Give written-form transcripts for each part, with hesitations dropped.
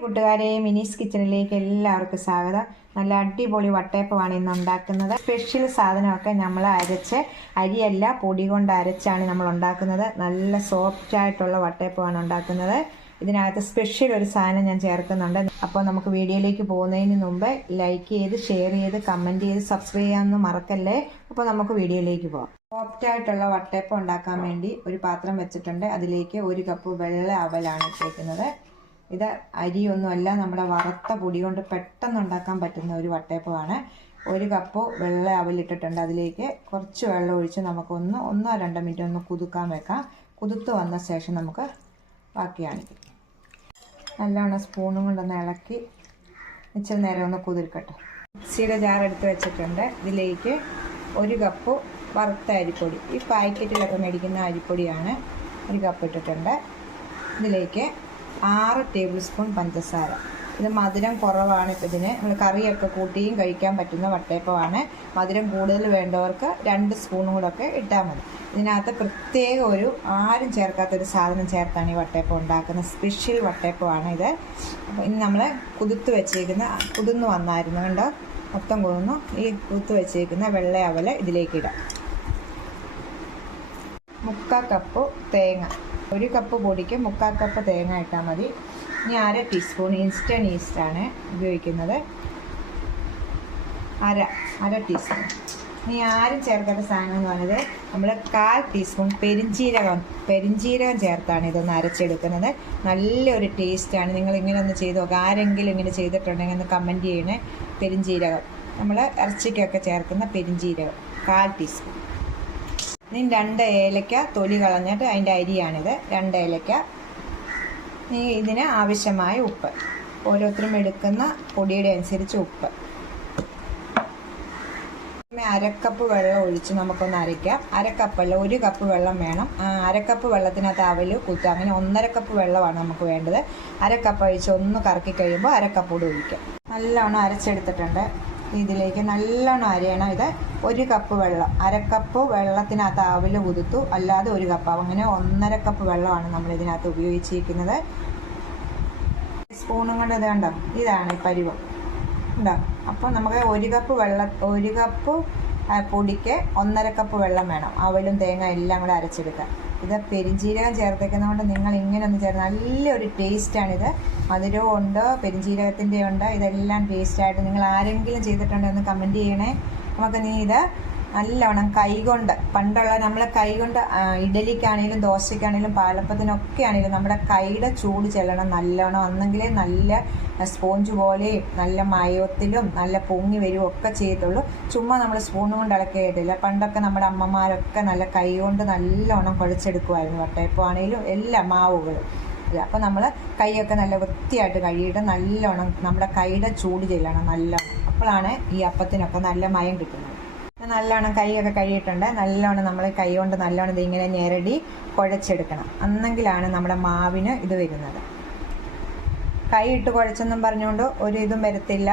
കൂട്ടുകാരെ, മിനീസ് കിച്ചണിലേക്ക് എല്ലാവർക്കും സ്വാഗതം. നല്ല അടിപൊളി വട്ടയപ്പമാണ് ഇന്ന് ഉണ്ടാക്കുന്നത്. സ്പെഷ്യൽ സാധനമൊക്കെ നമ്മൾ അരച്ച്, അരിയല്ല പൊടി കൊണ്ട് അരച്ചാണ് നമ്മൾ ഉണ്ടാക്കുന്നത്. നല്ല സോഫ്റ്റ് ആയിട്ടുള്ള വട്ടയപ്പമാണ് ഉണ്ടാക്കുന്നത്. ഇതിനകത്ത് സ്പെഷ്യൽ ഒരു സാധനം ഞാൻ ചേർക്കുന്നുണ്ട്. അപ്പോൾ നമുക്ക് വീഡിയോയിലേക്ക് പോകുന്നതിന് മുമ്പ് ലൈക്ക് ചെയ്ത്, ഷെയർ ചെയ്ത്, കമൻറ്റ് ചെയ്ത്, സബ്സ്ക്രൈബ് ചെയ്യാനൊന്നും മറക്കല്ലേ. അപ്പോൾ നമുക്ക് വീഡിയോയിലേക്ക് പോകാം. സോഫ്റ്റ് ആയിട്ടുള്ള വട്ടയപ്പം ഉണ്ടാക്കാൻ വേണ്ടി ഒരു പാത്രം വെച്ചിട്ടുണ്ട്. അതിലേക്ക് 1 കപ്പ് വെള്ള അവലാണ് ഇട്ടേക്കുന്നത്. ഇത് അരിയൊന്നുമല്ല, നമ്മുടെ വറുത്ത പൊടി കൊണ്ട് പെട്ടെന്ന് ഉണ്ടാക്കാൻ പറ്റുന്ന ഒരു വട്ടയപ്പമാണ്. 1 കപ്പ് വെള്ള അവലിട്ടിട്ടുണ്ട്. അതിലേക്ക് കുറച്ച് വെള്ളം ഒഴിച്ച് നമുക്ക് 1-2 മിനിറ്റ് ഒന്ന് കുതുക്കാൻ വെക്കാം. കുതിർത്ത് വന്ന ശേഷം നമുക്ക് ബാക്കി കാണിക്കാം. നല്ലോണം സ്പൂണും കൊണ്ടൊന്ന് ഇളക്കി ഇച്ചിരി നേരം ഒന്ന് കുതിർക്കട്ടെ. മിക്സിയുടെ ജാർ എടുത്ത് വെച്ചിട്ടുണ്ട്. ഇതിലേക്ക് 1 കപ്പ് വറുത്ത അരിപ്പൊടി, ഈ പാക്കറ്റിലൊക്കെ മേടിക്കുന്ന അരിപ്പൊടിയാണ്, 1 കപ്പ് ഇട്ടിട്ടുണ്ട്. ഇതിലേക്ക് 6 ടേബിൾ സ്പൂൺ പഞ്ചസാര. ഇത് മധുരം കുറവാണ്. ഇപ്പം ഇതിന് നമ്മൾ കറിയൊക്കെ കൂട്ടിയും കഴിക്കാൻ പറ്റുന്ന വട്ടയപ്പമാണ്. മധുരം കൂടുതൽ വേണ്ടവർക്ക് 2 സ്പൂണും കൂടെ ഒക്കെ ഇട്ടാൽ മതി. ഇതിനകത്ത് പ്രത്യേക ആരും ചേർക്കാത്തൊരു സാധനം ചേർത്താണ് ഈ വട്ടയപ്പം ഉണ്ടാക്കുന്ന സ്പെഷ്യൽ വട്ടയപ്പമാണ് ഇത്. അപ്പോൾ ഇനി നമ്മൾ കുതിർന്ന് വന്നായിരുന്നു, കണ്ടോ, മൊത്തം കുതിർന്നു. ഈ കുതിർത്ത് വെച്ചേക്കുന്ന വെള്ള അവൽ ഇതിലേക്ക് ഇടാം. 3/4 കപ്പ് തേങ്ങ, 1 കപ്പ് പൊടിക്ക് 3/4 കപ്പ് തേങ്ങ ഇട്ടാൽ മതി. ഇനി 1/2 ടീസ്പൂൺ ഇൻസ്റ്റൻറ്റ് ഈസ്റ്റാണ് ഉപയോഗിക്കുന്നത്. അര ടീസ്പൂൺ. ഇനി ആരും ചേർക്കേണ്ട സാധനം എന്ന് പറയുന്നത് നമ്മൾ 1/4 ടീസ്പൂൺ പെരിഞ്ജീരകം ചേർത്താണ് ഇതൊന്ന് അരച്ചെടുക്കുന്നത്. നല്ലൊരു ടേസ്റ്റാണ്. നിങ്ങൾ ഇങ്ങനെ ഒന്ന് ചെയ്ത് നോക്കുക. ആരെങ്കിലും ഇങ്ങനെ ചെയ്തിട്ടുണ്ടെങ്കിൽ ഒന്ന് കമൻറ്റ് ചെയ്യണേ. പെരിഞ്ജീരകം, നമ്മൾ ഇറച്ചിക്കൊക്കെ ചേർക്കുന്ന പെരിഞ്ജീരകം 1/4 ടീസ്പൂൺ. ഇനി 2 ഏലക്ക തൊലി കളഞ്ഞിട്ട് അതിൻ്റെ അരിയാണിത്. 2 ഏലക്ക. ഇനി ഇതിന് ആവശ്യമായ ഉപ്പ്, ഓരോരുത്തരും എടുക്കുന്ന പൊടിയുടെ അനുസരിച്ച് ഉപ്പ്. 1/2 കപ്പ് വെള്ളം ഒഴിച്ച് നമുക്കൊന്ന് അരയ്ക്കാം. 1/2 കപ്പല്ല, 1 കപ്പ് വെള്ളം വേണം. 1/2 കപ്പ് വെള്ളത്തിനകത്ത് അവൽ കുത്തുക. അങ്ങനെ 1.5 കപ്പ് വെള്ളമാണ് നമുക്ക് വേണ്ടത്. 1/2 കപ്പ് ഒഴിച്ച് ഒന്ന് കറക്കി കഴിയുമ്പോൾ 1/2 കപ്പ് കൂടി ഒഴിക്കാം. നല്ലോണം അരച്ചെടുത്തിട്ടുണ്ട്. ഇതിലേക്ക് നല്ലോണം അരയണം. ഇത് 1 കപ്പ് വെള്ളം, 1/2 കപ്പ് വെള്ളത്തിനകത്ത് അവൽ കുതിർത്തു, അല്ലാതെ 1 കപ്പ്, അങ്ങനെ 1.5 കപ്പ് വെള്ളമാണ് നമ്മൾ ഇതിനകത്ത് ഉപയോഗിച്ചിരിക്കുന്നത്. സ്പൂണും കൊണ്ട് ഇത് കണ്ടോ, ഇതാണ് ഈ പരുവം, ഉണ്ടോ. അപ്പോൾ നമുക്ക് 1 കപ്പ് പൊടിക്ക് 1.5 കപ്പ് വെള്ളം വേണം. അവലും തേങ്ങ എല്ലാം കൂടെ അരച്ചെടുക്കാം. ഇത് പെരിഞ്ജീരകം ചേർത്തേക്കുന്നതുകൊണ്ട് നിങ്ങൾ ഇങ്ങനെ ഒന്ന് ചേർത്ത് നല്ലൊരു ടേസ്റ്റാണിത്. മധുരവും ഉണ്ട്, പെരിഞ്ജീരകത്തിൻ്റെ ഉണ്ട്. ഇതെല്ലാം ടേസ്റ്റായിട്ട് നിങ്ങൾ ആരെങ്കിലും ചെയ്തിട്ടുണ്ടെങ്കിൽ ഒന്ന് കമൻറ്റ് ചെയ്യണേ. നമുക്ക് ഇത് നല്ലോണം കൈകൊണ്ട്, പണ്ടുള്ള നമ്മളെ കൈകൊണ്ട് ഇഡലിക്കാണെങ്കിലും ദോശയ്ക്കാണെങ്കിലും പാലപ്പത്തിനൊക്കെ ആണെങ്കിലും നമ്മുടെ കൈയുടെ ചൂട് ചെല്ലണം നല്ലോണം. അന്നെങ്കിലേ നല്ല സ്പോഞ്ച് പോലെയും നല്ല മയത്തിലും നല്ല പൊങ്ങി വരും ഒക്കെ ചെയ്യത്തുള്ളൂ. ചുമ്മാ നമ്മൾ സ്പൂൺ കൊണ്ട് ഇളക്കിയിട്ടില്ല. പണ്ടൊക്കെ നമ്മുടെ അമ്മമാരൊക്കെ നല്ല കൈ കൊണ്ട് നല്ലോണം കുഴച്ചെടുക്കുമായിരുന്നു വട്ടയപ്പമാണെങ്കിലും എല്ലാ മാവുകളും. അപ്പോൾ നമ്മൾ കൈയൊക്കെ നല്ല വൃത്തിയായിട്ട് കഴുകിയിട്ട് നല്ലോണം നമ്മുടെ കൈയുടെ ചൂട് ചെല്ലണം നല്ലോണം. അപ്പോഴാണ് ഈ അപ്പത്തിനൊക്കെ നല്ല മയം കിട്ടുന്നത്. നല്ലോണം കൈയൊക്കെ കഴുകിയിട്ടുണ്ട്. നല്ലോണം നമ്മൾ കൈ കൊണ്ട് നല്ലോണം ഇതിങ്ങനെ ഞെരടി കുഴച്ചെടുക്കണം. അന്നെങ്കിലാണ് നമ്മുടെ മാവിന് ഇത് വരുന്നത്. കൈ ഇട്ട് കുഴച്ചെന്നും പറഞ്ഞുകൊണ്ട് ഒരു ഇതും വരത്തില്ല.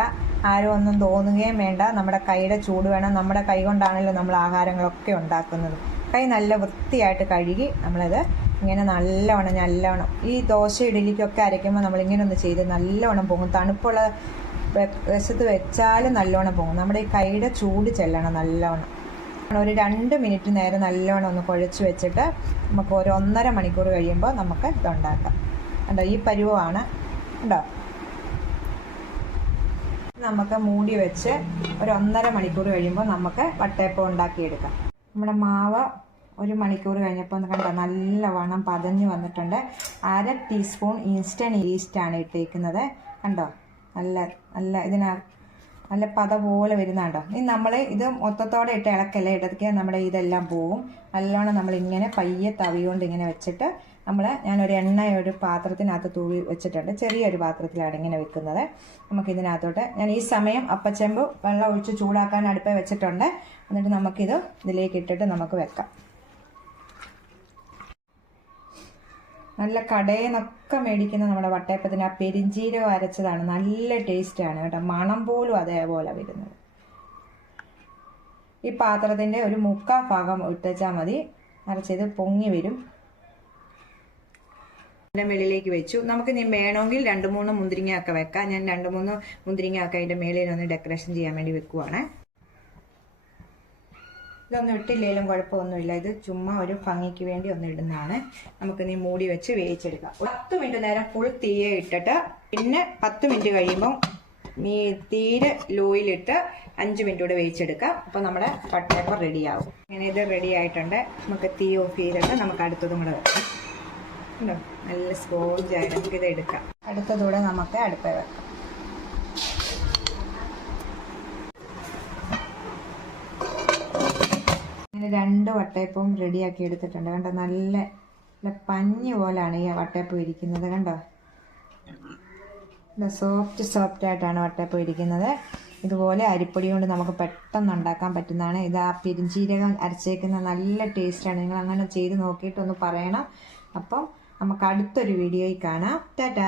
ആരും ഒന്നും തോന്നുകയും വേണ്ട. നമ്മുടെ കൈയുടെ ചൂട് വേണം. നമ്മുടെ കൈ കൊണ്ടാണല്ലോ നമ്മൾ ആഹാരങ്ങളൊക്കെ ഉണ്ടാക്കുന്നത്. കൈ നല്ല വൃത്തിയായിട്ട് കഴുകി നമ്മളിത് ഇങ്ങനെ നല്ലോണം ഈ ദോശ ഇഡലിക്കൊക്കെ അരയ്ക്കുമ്പോൾ നമ്മളിങ്ങനെ ഒന്ന് ചെയ്ത് നല്ലോണം പൊങ്ങും. തണുപ്പുള്ള വശത്ത് വെച്ചാലും നല്ലോണം പോകും. നമ്മുടെ ഈ കൈയുടെ ചൂട് ചെല്ലണം നല്ലോണം. ഒരു 2 മിനിറ്റ് നേരം നല്ലോണം ഒന്ന് കുഴച്ച് വെച്ചിട്ട് നമുക്ക് ഒരു 1.5 മണിക്കൂർ കഴിയുമ്പോൾ നമുക്ക് ഇതുണ്ടാക്കാം. കണ്ടോ, ഈ പരുവമാണ്. ഉണ്ടോ, നമുക്ക് മൂടി വെച്ച് ഒരു 1.5 മണിക്കൂർ കഴിയുമ്പോൾ നമുക്ക് വട്ടയപ്പം ഉണ്ടാക്കിയെടുക്കാം. നമ്മുടെ മാവ് 1 മണിക്കൂർ കഴിഞ്ഞപ്പോൾ കണ്ടോ നല്ലവണ്ണം പതഞ്ഞ് വന്നിട്ടുണ്ട്. 1/2 ടീസ്പൂൺ ഇൻസ്റ്റൻറ്റ് ഈസ്റ്റാണ് ഇട്ടേക്കുന്നത്. കണ്ടോ, നല്ല പത പോലെ വരുന്നുണ്ടോ. ഇനി നമ്മൾ ഇത് മൊത്തത്തോടെ ഇട്ട് ഇളക്കല്ലേ, ഇടയ്ക്ക് നമ്മുടെ ഇതെല്ലാം പോവും. നല്ലോണം നമ്മളിങ്ങനെ പയ്യെ തവി കൊണ്ട് ഇങ്ങനെ വെച്ചിട്ട് ഞാനൊരു ഒരു പാത്രത്തിനകത്ത് തൂവി വെച്ചിട്ടുണ്ട്. ചെറിയൊരു പാത്രത്തിലാണ് ഇങ്ങനെ വെക്കുന്നത്. നമുക്കിതിനകത്തോട്ട് ഞാൻ ഈ സമയം അപ്പച്ചെമ്പ് വെള്ളം ഒഴിച്ച് ചൂടാക്കാൻ അടുപ്പിൽ വെച്ചിട്ടുണ്ട്. എന്നിട്ട് നമുക്കിത് ഇതിലേക്ക് ഇട്ടിട്ട് നമുക്ക് വെക്കാം. നല്ല കടയിൽ നിന്നൊക്കെ മേടിക്കുന്ന നമ്മുടെ വട്ടയപ്പത്തിന് ആ പെരിഞ്ജീരകം അരച്ചതാണ്. നല്ല ടേസ്റ്റാണ് കേട്ടോ. മണം പോലും അതേപോലെ വരുന്നത്. ഈ പാത്രത്തിൻ്റെ ഒരു 3/4 ഭാഗം ഇട്ടുവെച്ചാൽ മതി. അരച്ചത് പൊങ്ങി വരും. അതിൻ്റെ മേളിലേക്ക് വെച്ചു. നമുക്ക് ഇനി വേണമെങ്കിൽ 2-3 മുന്തിരിങ്ങ ഒക്കെ വെക്കാം. ഞാൻ 2-3 മുന്തിരിങ്ങ ഒക്കെ അതിൻ്റെ മേളിൽ ഒന്ന് ഡെക്കറേഷൻ ചെയ്യാൻ വേണ്ടി വെക്കുവാണ്. ഇതൊന്നും ഇട്ടില്ലെങ്കിലും കുഴപ്പമൊന്നുമില്ല, ഇത് ചുമ്മാ ഒരു ഭംഗിക്ക് വേണ്ടി ഒന്ന് ഇടുന്നതാണ്. നമുക്ക് ഇനി മൂടി വെച്ച് വേവിച്ചെടുക്കാം. 10 മിനിറ്റ് നേരം ഫുൾ തീയെ ഇട്ടിട്ട് പിന്നെ 10 മിനിറ്റ് കഴിയുമ്പോൾ തീരെ ലോയിലിട്ട് 5 മിനിറ്റ് കൂടെ വേവിച്ചെടുക്കാം. അപ്പോൾ നമ്മുടെ വട്ടയപ്പം റെഡിയാവും. ഇങ്ങനെ ഇത് റെഡി ആയിട്ടുണ്ട്. നമുക്ക് തീ ഓഫ് ചെയ്തിട്ട് നമുക്ക് അടുത്തതും കൂടെ വെക്കാം. ഉണ്ടോ, നല്ല സ്പോഞ്ചായിട്ട് നമുക്കിത് എടുക്കാം. അടുത്തതൂടെ നമുക്ക് അടുപ്പ വെക്കാം. അങ്ങനെ 2 വട്ടയപ്പവും റെഡിയാക്കി എടുത്തിട്ടുണ്ട്. കണ്ടോ, നല്ല പഞ്ഞി പോലാണ് ഈ വട്ടയപ്പം ഇരിക്കുന്നത്. കണ്ടോ, സോഫ്റ്റ് ആയിട്ടാണ് വട്ടയപ്പം ഇരിക്കുന്നത്. ഇതുപോലെ അരിപ്പൊടി കൊണ്ട് നമുക്ക് പെട്ടെന്ന് ഉണ്ടാക്കാൻ പറ്റുന്നതാണ്. ഇത് ആ പെരിഞ്ചീരകം അരച്ചേക്കുന്ന നല്ല ടേസ്റ്റാണ്. നിങ്ങൾ അങ്ങനെ ചെയ്ത് നോക്കിയിട്ടൊന്ന് പറയണം. അപ്പം നമുക്ക് അടുത്തൊരു വീഡിയോയിൽ കാണാം. ടാറ്റാ.